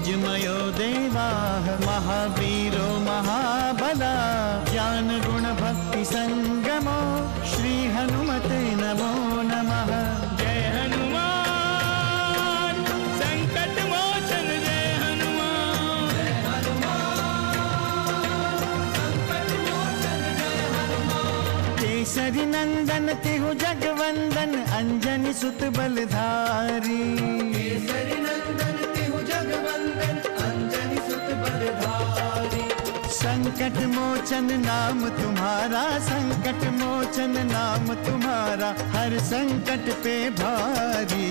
तेजमयो देवाः महावीरो महाबला ज्ञान गुण भक्ति संगमो श्री हनुमते नमो नमः। जय हनुमान संकट मोचन जय हनुमान। जय हनुमान संकट मोचन जय हनुमान। केसरी नंदन तिहु जगवंदन अंजनी सुत बलधारी। केसरी नंदन तिहु जगवंदन अंजनी सुत बलधारी। संकट मोचन नाम तुम्हारा संकट मोचन नाम तुम्हारा हर संकट पे भारी।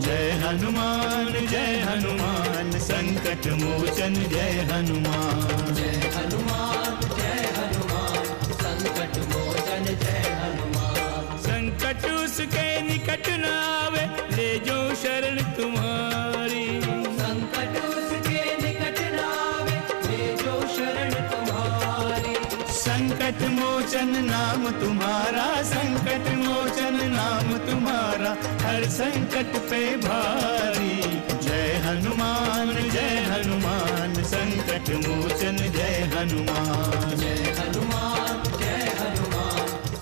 जय हनुमान संकट मोचन जय हनुमान। जय हनुमान संकट मोचन जय हनुमान। संकट उसके निकट न आवे ले जो शरण तुम्हारी। संकट उसके निकट न आवे ले जो शरण तुम्हारी। संकट मोचन नाम तुम्हारा संकट मोचन नाम तुम्हारा हर संकट पे भारी। जय हनुमान संकट मोचन जय हनुमान। जय हनुमान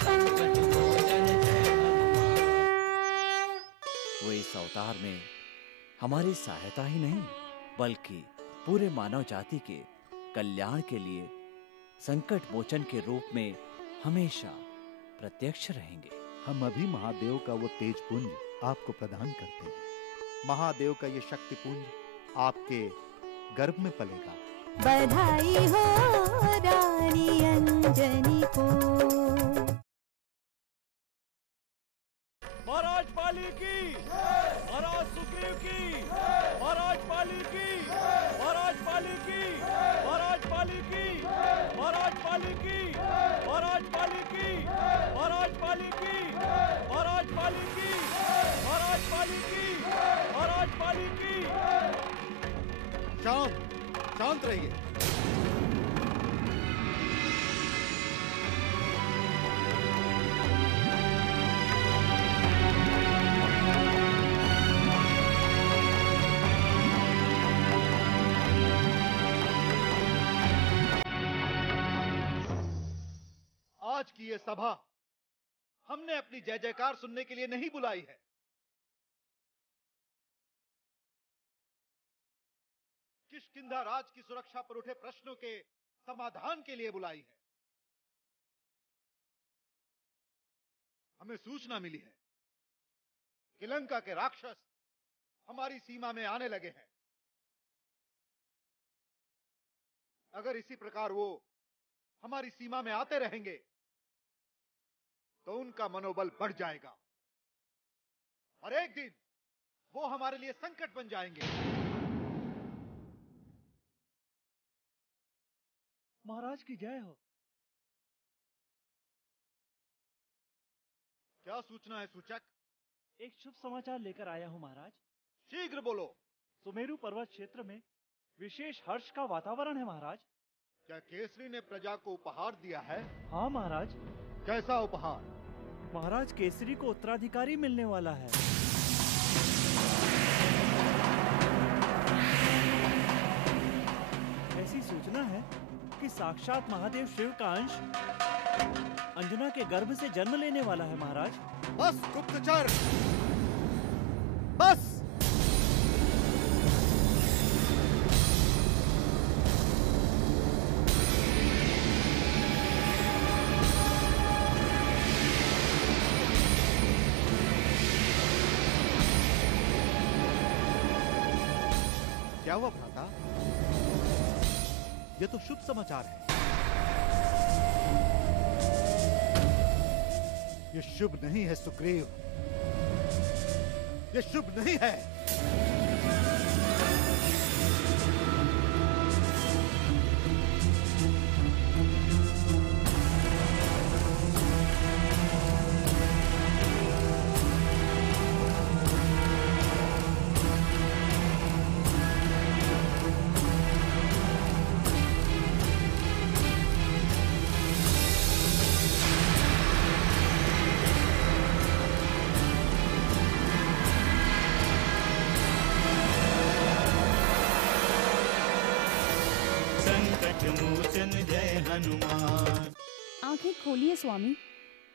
संकट मोचन जय हनुमान। वो इस अवतार में हमारी सहायता ही नहीं बल्कि पूरे मानव जाति के कल्याण के लिए संकट मोचन के रूप में हमेशा प्रत्यक्ष रहेंगे। हम अभी महादेव का वो तेज पुंज आपको प्रदान करते हैं। महादेव का ये शक्ति पुंज आपके गर्भ में पलेगा। बधाई हो रानी अंजनी को। महाराज पाली की, महाराज सुग्रीव की, महाराज पाली की, महाराज पाली की, महाराज पाली की, महाराज पाली की, महाराज पाली की, महाराज पाली की, महाराज पाली की, महाराज पाली की, महाराज पाली की। शांत रहिए। आज की ये सभा हमने अपनी जय जयकार सुनने के लिए नहीं बुलाई है। किष्किंधा राज की सुरक्षा पर उठे प्रश्नों के समाधान के लिए बुलाई है। हमें सूचना मिली है कि लंका के राक्षस हमारी सीमा में आने लगे हैं। अगर इसी प्रकार वो हमारी सीमा में आते रहेंगे तो उनका मनोबल बढ़ जाएगा और एक दिन वो हमारे लिए संकट बन जाएंगे। महाराज की जय हो। क्या सूचना है सूचक? एक शुभ समाचार लेकर आया हूँ महाराज। शीघ्र बोलो। सुमेरु पर्वत क्षेत्र में विशेष हर्ष का वातावरण है महाराज। क्या केसरी ने प्रजा को उपहार दिया है? हाँ महाराज। कैसा उपहार? महाराज केसरी को उत्तराधिकारी मिलने वाला है। ऐसी सूचना है कि साक्षात महादेव शिव का अंश अंजना के गर्भ से जन्म लेने वाला है महाराज। बस गुप्तचर, बस। क्या हुआ भ्राता? ये तो शुभ समाचार है। ये शुभ नहीं है सुग्रीव, ये शुभ नहीं है। संकट मोचन जय हनुमान। आंखें खोलिए स्वामी,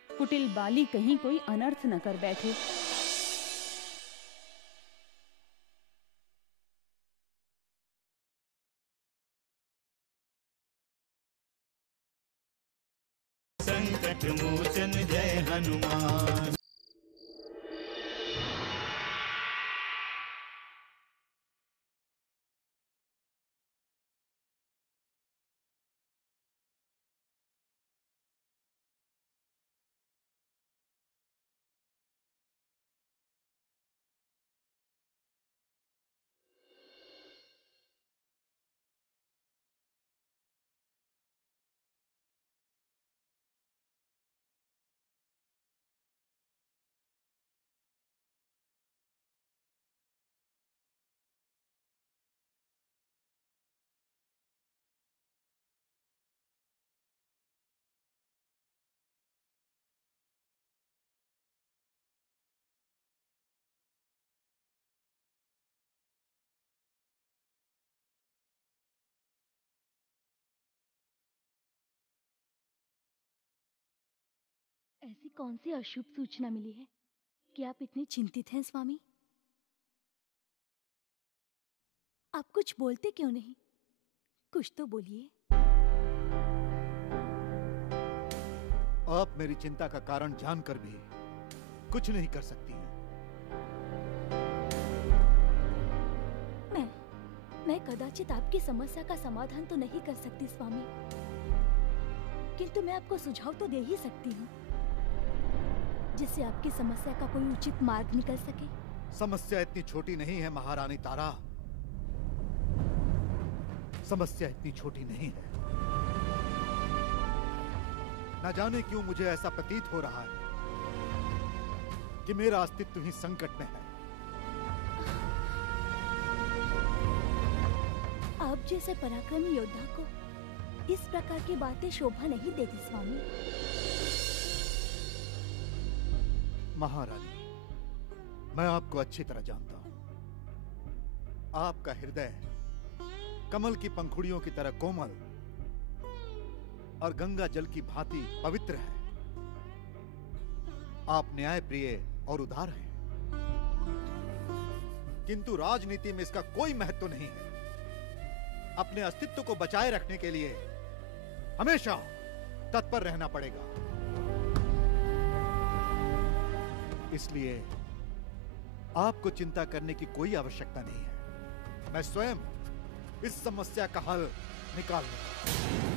कुटिल बाली कहीं कोई अनर्थ न कर बैठे। संकट मोचन जय हनुमान। ऐसी कौन सी अशुभ सूचना मिली है कि आप इतने चिंतित हैं स्वामी? आप कुछ बोलते क्यों नहीं? कुछ तो बोलिए। आप मेरी चिंता का कारण जानकर भी कुछ नहीं कर सकती हैं। मैं कदाचित आपकी समस्या का समाधान तो नहीं कर सकती स्वामी, किंतु मैं आपको सुझाव तो दे ही सकती हूँ जिससे आपकी समस्या का कोई उचित मार्ग निकल सके। समस्या इतनी छोटी नहीं है महारानी तारा, समस्या इतनी छोटी नहीं है। न जाने क्यों मुझे ऐसा प्रतीत हो रहा है कि मेरा अस्तित्व ही संकट में है। आप जैसे पराक्रमी योद्धा को इस प्रकार की बातें शोभा नहीं देती स्वामी। महारानी, मैं आपको अच्छी तरह जानता हूं। आपका हृदय कमल की पंखुड़ियों की तरह कोमल और गंगा जल की भांति पवित्र है। आप न्यायप्रिय और उदार हैं, किंतु राजनीति में इसका कोई महत्व नहीं है। अपने अस्तित्व को बचाए रखने के लिए हमेशा तत्पर रहना पड़ेगा। इसलिए आपको चिंता करने की कोई आवश्यकता नहीं है। मैं स्वयं इस समस्या का हल निकाल लूंगा।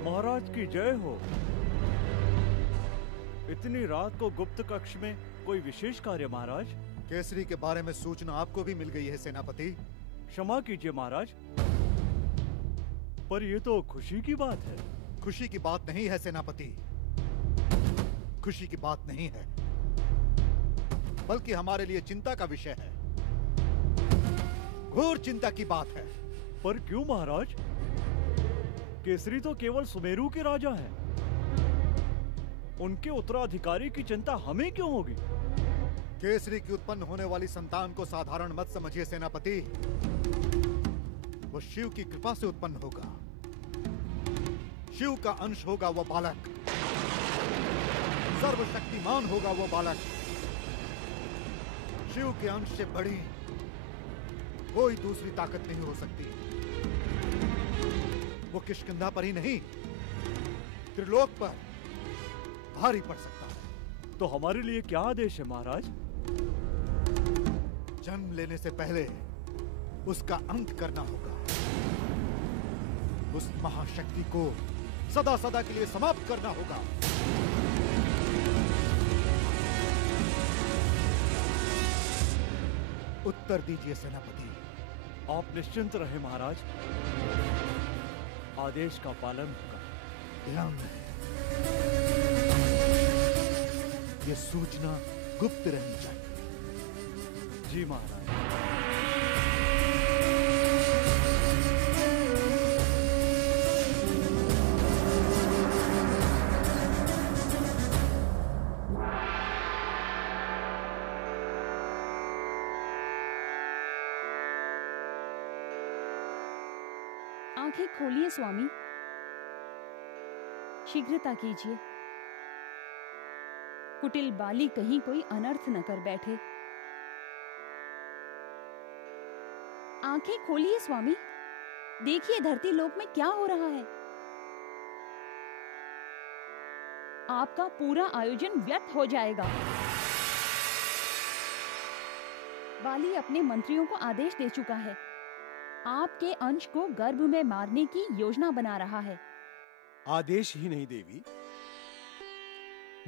महाराज की जय हो। इतनी रात को गुप्त कक्ष में कोई विशेष कार्य महाराज? केसरी के बारे में सूचना आपको भी मिल गई है सेनापति। क्षमा कीजिए महाराज, पर यह तो खुशी की बात है। खुशी की बात नहीं है सेनापति, खुशी की बात नहीं है, बल्कि हमारे लिए चिंता का विषय है। घोर चिंता की बात है। पर क्यों महाराज? केसरी तो केवल सुमेरु के राजा हैं। उनके उत्तराधिकारी की चिंता हमें क्यों होगी? केसरी की उत्पन्न होने वाली संतान को साधारण मत समझिए सेनापति। वो शिव की कृपा से उत्पन्न होगा। शिव का अंश होगा वो बालक, सर्वशक्तिमान होगा वो बालक। शिव के अंश से बड़ी कोई दूसरी ताकत नहीं हो सकती। वो किष्किंधा पर ही नहीं, त्रिलोक पर भारी पड़ सकता है। तो हमारे लिए क्या आदेश है महाराज? जन्म लेने से पहले उसका अंत करना होगा। उस महाशक्ति को सदा सदा के लिए समाप्त करना होगा। उत्तर दीजिए सेनापति। आप निश्चिंत रहे महाराज, आदेश का पालन होगा। ध्यान रहे, ये सूचना गुप्त रहनी चाहिए। जी महाराज। आंखें खोलिए स्वामी, शीघ्रता कीजिए। कुटिल बाली कहीं कोई अनर्थ न कर बैठे। आंखें खोलिए स्वामी, देखिए धरती लोक में क्या हो रहा है। आपका पूरा आयोजन व्यर्थ हो जाएगा। बाली अपने मंत्रियों को आदेश दे चुका है, आपके अंश को गर्भ में मारने की योजना बना रहा है। आदेश ही नहीं देवी,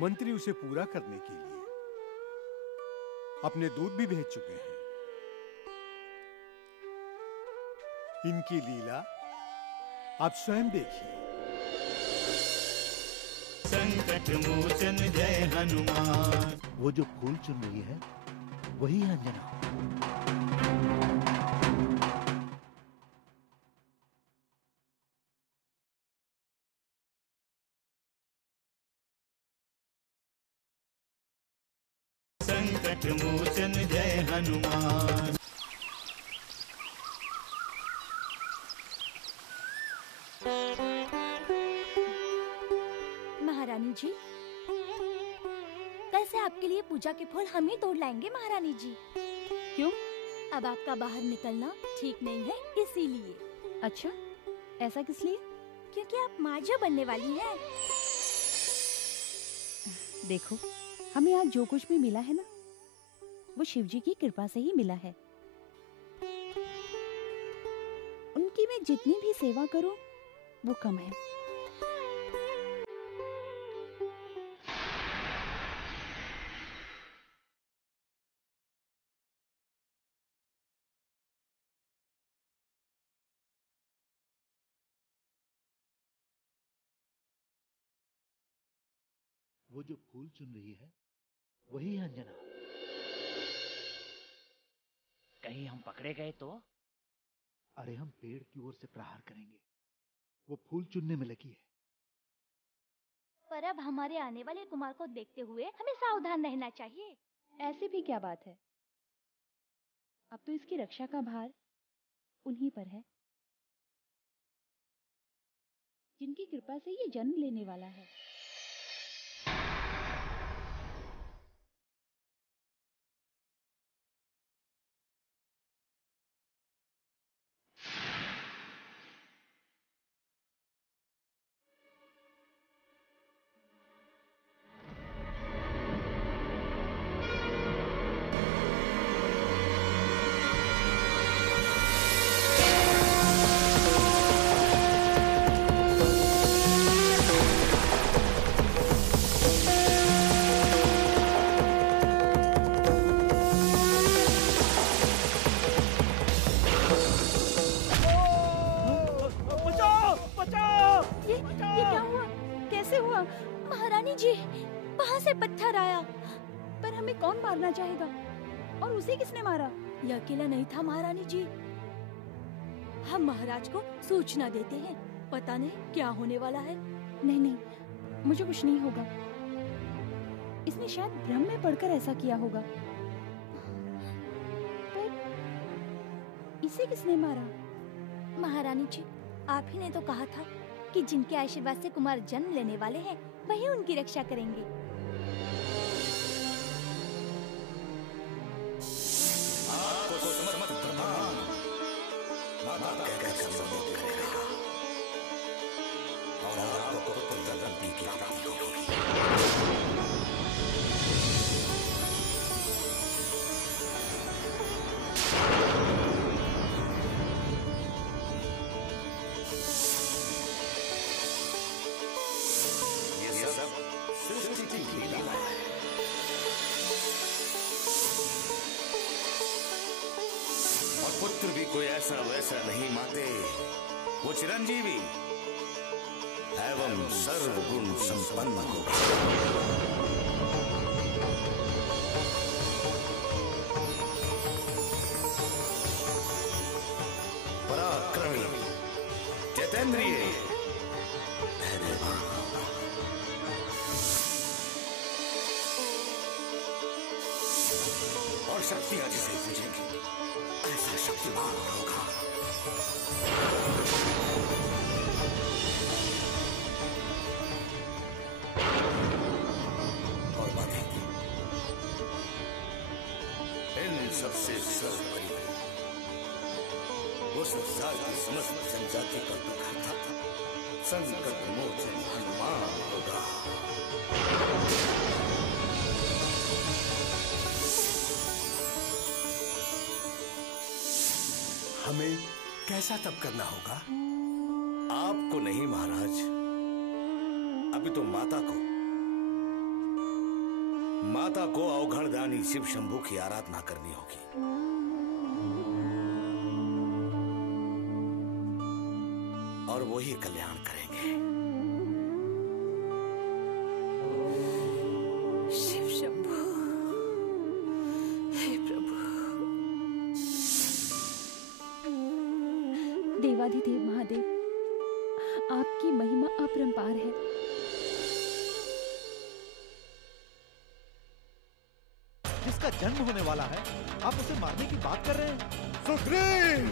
मंत्री उसे पूरा करने के लिए अपने दूत भी भेज चुके हैं। इनकी लीला आप स्वयं देखिए। संकट मोचन जय हनुमान। वो जो फूल चुन रही है वही है अंजना। संकट मोचन जय हनुमान। महारानी जी, कल से आपके लिए पूजा के फूल हम ही तोड़ लाएंगे महारानी जी। क्यों? अब आपका बाहर निकलना ठीक नहीं है, इसीलिए। अच्छा, ऐसा किस लिए? क्योंकि आप माँ जो बनने वाली हैं। देखो, हमें आज जो कुछ भी मिला है ना, वो शिव जी की कृपा से ही मिला है। उनकी मैं जितनी भी सेवा करूं, वो कम है। वो जो फूल चुन रही है वही है अंजना। कहीं हम पकड़े गए तो? अरे हम पेड़ की ओर से प्रहार करेंगे, वो फूल चुनने में लगी है। पर अब हमारे आने वाले कुमार को देखते हुए हमें सावधान रहना चाहिए। ऐसी भी क्या बात है? अब तो इसकी रक्षा का भार उन्हीं पर है, जिनकी कृपा से ये जन्म लेने वाला है। ये क्या हुआ? कैसे हुआ? महारानी जी, वहाँ से पत्थर आया। पर हमें कौन मारना चाहेगा? और उसे किसने मारा? यह अकेला नहीं था महारानी जी। हम महाराज को सूचना देते हैं, पता नहीं क्या होने वाला है। नहीं नहीं, मुझे कुछ नहीं होगा। इसने शायद भ्रम में पड़कर ऐसा किया होगा। पर इसे किसने मारा? महारानी जी, आप ही ने तो कहा था कि जिनके आशीर्वाद से कुमार जन्म लेने वाले हैं, वही उनकी रक्षा करेंगे। ऐसा वैसा नहीं माते, वो चिरंजीवी एवं सर्वगुण संपन्न होगा। पराक्रमी, जितेंद्रिय, धैर्यवान और शक्तियां जिसे पूजेंगी ऐसा शक्तिमान होगा। और बातें इन सबसे सर्वोपरि वो संसार की समस्त जनजाति का दुख था, संकट मोचन हनुमान होगा। हमें कैसा तप करना होगा? आपको नहीं महाराज, अभी तो माता को अवघड़दानी शिव शंभू की आराधना करनी होगी। और वो ही कल्याण करेंगे। शिव शंभू, हे प्रभु। देवाधिदेव महादेव, आपकी महिमा अपरंपार है। जिसका जन्म होने वाला है, आप उसे मारने की बात कर रहे हैं? सुग्रीव!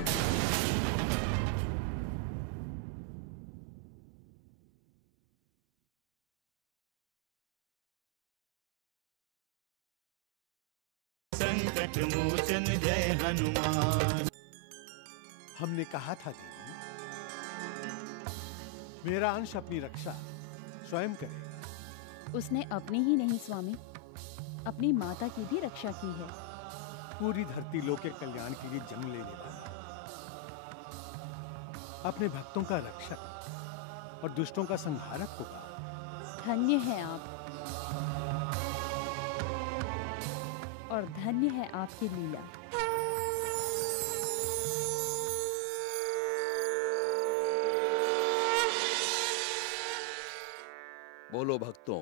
संकट मोचन जय हनुमान। हमने कहा था देवी, मेरा अंश अपनी रक्षा स्वयं करेगा। उसने अपनी ही नहीं स्वामी, अपनी माता की भी रक्षा की है। पूरी धरती लोक के कल्याण के लिए जन्म लेने वाला, अपने भक्तों का रक्षक और दुष्टों का संहारक होगा। धन्य है आप, और धन्य है आपकी लीला। बोलो भक्तों,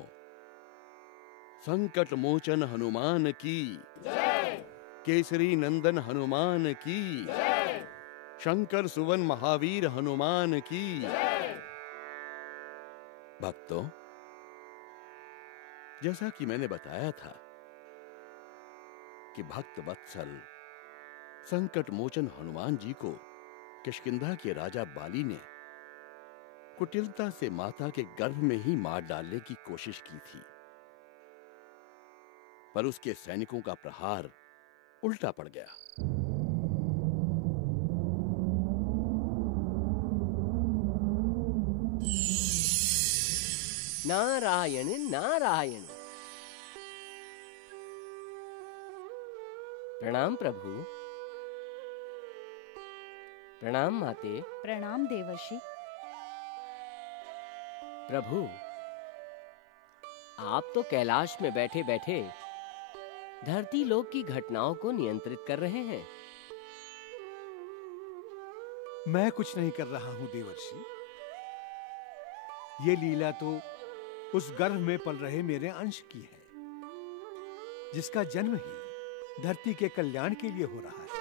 संकट मोचन हनुमान की जय, केसरी नंदन हनुमान की जय, शंकर सुवन महावीर हनुमान की जय। भक्तों, जैसा कि मैंने बताया था कि भक्त वत्सल संकट मोचन हनुमान जी को किष्किंधा के राजा बाली ने कुटिलता से माता के गर्भ में ही मार डालने की कोशिश की थी, पर उसके सैनिकों का प्रहार उल्टा पड़ गया। नारायण नारायण। प्रणाम प्रभु। प्रणाम माते। प्रणाम देवर्षि। प्रभु, आप तो कैलाश में बैठे बैठे धरती लोक की घटनाओं को नियंत्रित कर रहे हैं। मैं कुछ नहीं कर रहा हूं देवर्षि। ये लीला तो उस गर्भ में पल रहे मेरे अंश की है, जिसका जन्म ही धरती के कल्याण के लिए हो रहा है।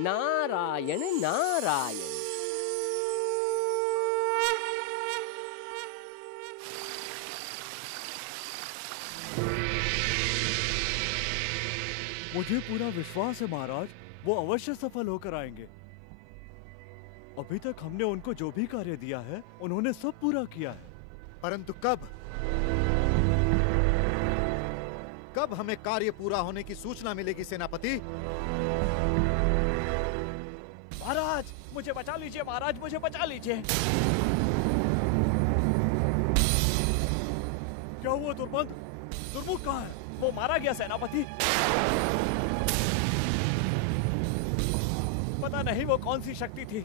नारायण नारायण। मुझे पूरा विश्वास है महाराज, वो अवश्य सफल होकर आएंगे। अभी तक हमने उनको जो भी कार्य दिया है, उन्होंने सब पूरा किया है। परंतु कब हमें कार्य पूरा होने की सूचना मिलेगी सेनापति? महाराज मुझे बचा लीजिए, महाराज मुझे बचा लीजिए। क्या हुआ दुर्बंध? दुर्मुख कहाँ है? वो मारा गया सेनापति। पता नहीं वो कौन सी शक्ति थी,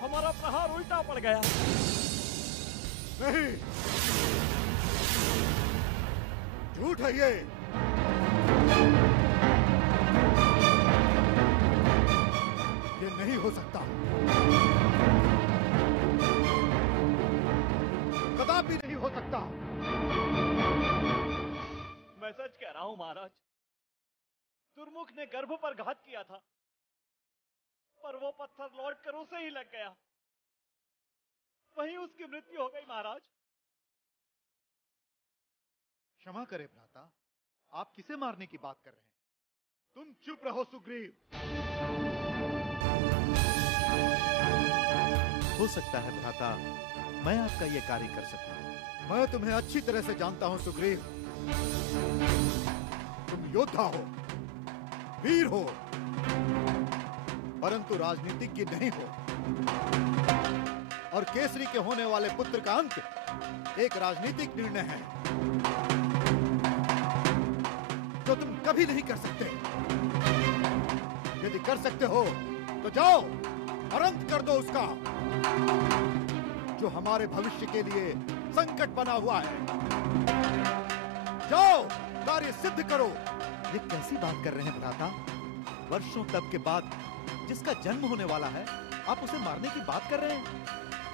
हमारा प्रहार उल्टा पड़ गया। नहीं, झूठ है ये। हो सकता, कदापि नहीं हो सकता। मैं सच कह रहा हूं महाराज, दुर्मुख ने गर्भ पर घात किया था, पर वो पत्थर लौट कर उसे ही लग गया, वहीं उसकी मृत्यु हो गई महाराज। क्षमा करें भ्राता, आप किसे मारने की बात कर रहे हैं? तुम चुप रहो सुग्रीव। हो सकता है भ्राता, मैं आपका यह कार्य कर सकूं। मैं तुम्हें अच्छी तरह से जानता हूं सुग्रीव। तुम योद्धा हो, वीर हो, परंतु राजनीतिज्ञ नहीं हो। और केसरी के होने वाले पुत्र का अंत एक राजनीतिक निर्णय है जो तुम कभी नहीं कर सकते। यदि कर सकते हो तो जाओ और अंत कर दो उसका, जो हमारे भविष्य के लिए संकट बना हुआ है। जाओ, कार्य सिद्ध करो। ये कैसी बात कर रहे हैं भ्राता? वर्षों तप के बाद जिसका जन्म होने वाला है, आप उसे मारने की बात कर रहे हैं?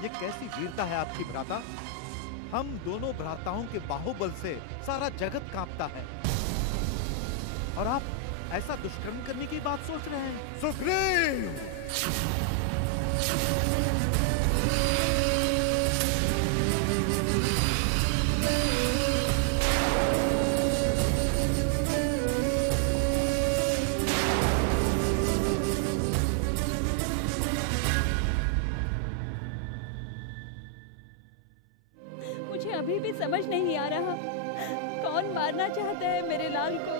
ये कैसी वीरता है आपकी भ्राता? हम दोनों भ्राताओं के बाहुबल से सारा जगत कांपता है, और आप ऐसा दुष्कर्म करने की बात सोच रहे हैं? सुग्रीव! मुझे अभी भी समझ नहीं आ रहा, कौन मारना चाहता है मेरे लाल को?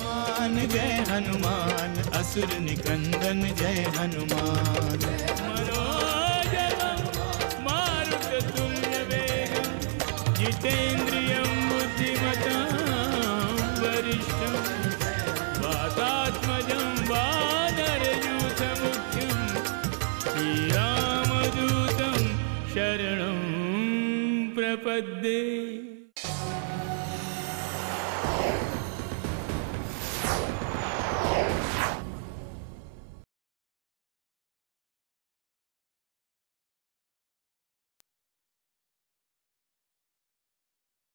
हनुमान जय हनुमान, असुर निकंदन जय हनुमान। मनोजवं मारुततुल्यवेगं, जितेन्द्रियं बुद्धिमतां वरिष्ठं, वातात्मजं वानरयूथमुख्यं, श्रीरामदूतं शरणं प्रपद्ये।